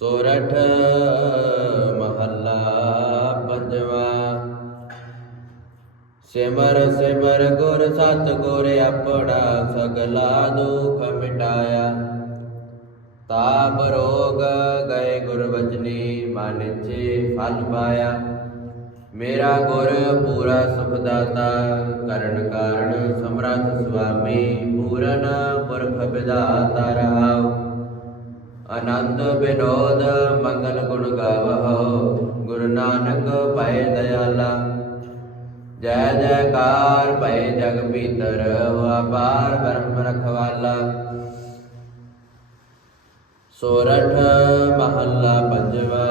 ਸੋਰਠ ਮਹੱਲਾ ਪੰਜਵਾ। ਸਿਮਰ ਸਿਮਰ ਗੁਰ ਸਤ ਗੁਰ ਆਪਣਾ ਸਗਲਾ ਦੁਖ ਮਿਟਾਇਆ। ਤਾਪ ਰੋਗ ਗਏ ਗੁਰ ਵਚਨੀ, ਮਨ ਚੇ ਫਲ ਪਾਇਆ। ਮੇਰਾ ਗੁਰ ਪੂਰਾ ਸੁਖਦਾਤਾ ਕਰਨ ਕਾਰਣ ਸਮਰਥ ਸੁਆਮੀ, ਪੂਰਨ ਪੁਰਖ ਵਿਦਾਤਾ ਰਹਾਉ ਆਨੰਦ ਬਿਨੋਦ ਮੰਗਲ ਗੁਣ ਗਾਵਹੁ, ਗੁਰੂ ਨਾਨਕ ਪਏ ਦਇਆਲਾ। ਜੈ ਜੈਕਾਰ ਭਏ ਜਗ ਭੀਤਰ ਅਪਾਰ ਬ੍ਰਹਮ ਰਖਵਾਲਾ। ਸੋਰਠ ਮਹੱਲਾ ਪੰਜਵਾ,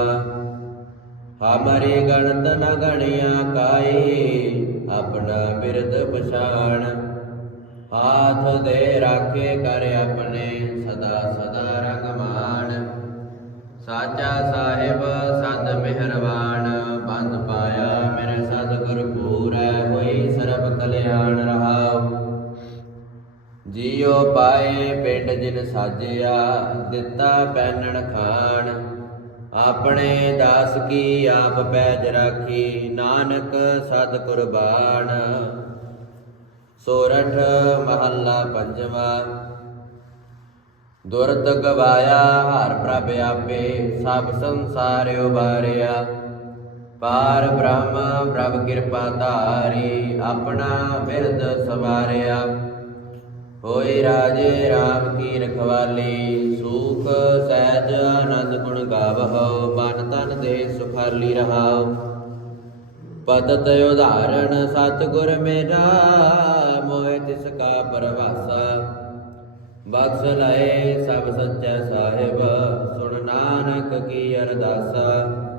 ਹਮਾਰੀ ਗਣਤ ਨ ਗਣਿਆ ਕਾਈ, ਆਪਣਾ ਬਿਰਦ ਪਛਾਣ। ਹਾਥ ਦੇ ਰਾਖੇ ਕਰ ਆਪਣੇ ਸਾਹਿਬ ਸਦ ਮਿਹਰਬਾਨ। ਬੰਦ ਪਾਇਆ ਮੇਰੇ ਸਤਿਗੁਰ ਪੂਰੈ, ਹੋਈ ਸਰਬ ਕਲਿਆਣ ਰਹਾਉ। ਜੀਉ ਪਾਏ ਪਿੰਡ ਜਿਨ ਸਾਜਿਆ, ਦਿੱਤਾ ਪੈਨਣ ਖਾਣ। ਆਪਣੇ ਦਾਸ ਕੀ ਆਪ ਪੈਜ ਰਾਖੀ, ਨਾਨਕ ਸਤ ਕੁਰਬਾਨ ਸੋਰਠ ਮਹੱਲਾ ਪੰਜਵਾ ਦੁਰਤ ਗਵਾਇਆ ਹਰ ਪ੍ਰਭ ਆਪੇ, ਸਭ ਸੰਸਾਰ ਉਬਾਰਿਆ ਪਾਰ ਬ੍ਰਹਮ, ਪ੍ਰਭ ਕਿਰਪਾ ਧਾਰੀ, ਆਪਣਾ ਬਿਰਦ ਸਵਾਰਿਆ। ਹੋਏ ਰਾਜੇ RAM ਕੀ ਰਖਵਾਲੀ, ਸੂਖ, ਸਹਿਜ, ਆਨੰਦ ਗੁਣ ਗਾਵਹੁ ਮਨ ਤਨ ਦੇ ਸੁਖਾਲੀ ਰਹਾਉ ਪਤਤ ਉਦਾਹਰਣ, ਸਤਿਗੁਰ ਮੇਰਾ, ਮੋਹਿ ਤਿਸ ਕਾ ਪਰਵਾਸਾ। ਬਖਸ਼ ਲਏ ਸਭ ਸੱਚੇ ਸਾਹਿਬ ਸੁਣ ਨਾਨਕ ਕੀ ਅਰਦਾਸਾ।